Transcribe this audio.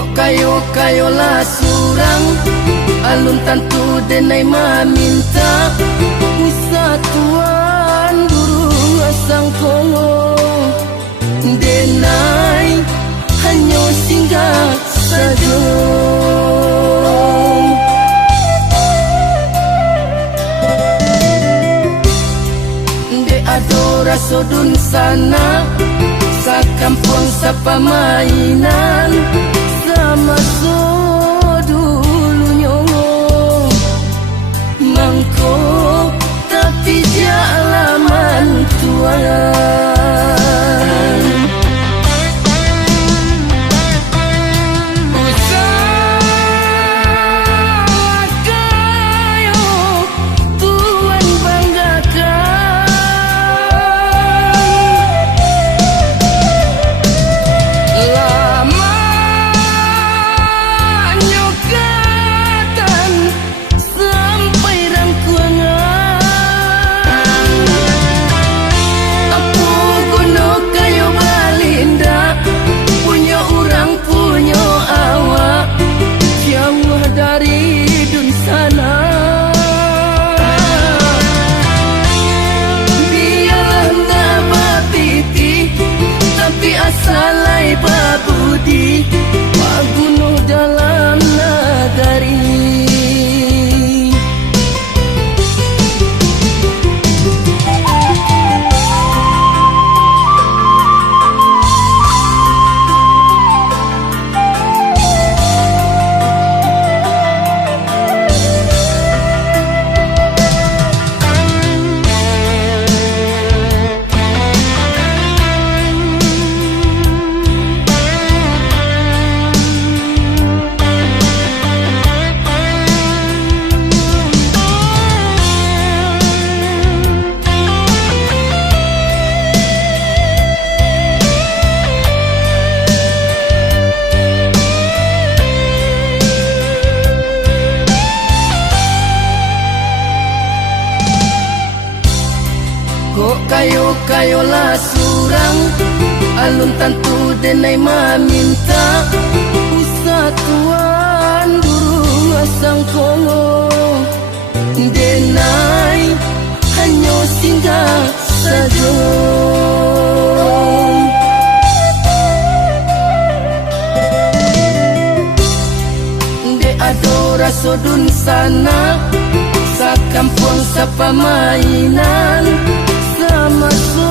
Kok kayo lah surang alun tantu denai maminta Satuan burung asang kongo denai hanya singgah saja. De adora sodun sana sa kampung sa pamainan sama so dulunya mangkok tapi dia alaman tuan. Salai babudi pagunuh dalam nagari. Kok kayo lah surang alun tantu denai maminta Satuan burung asang kongo denai hanya singgah saja. De adora sodun sana sa kampung sa pamainan sama so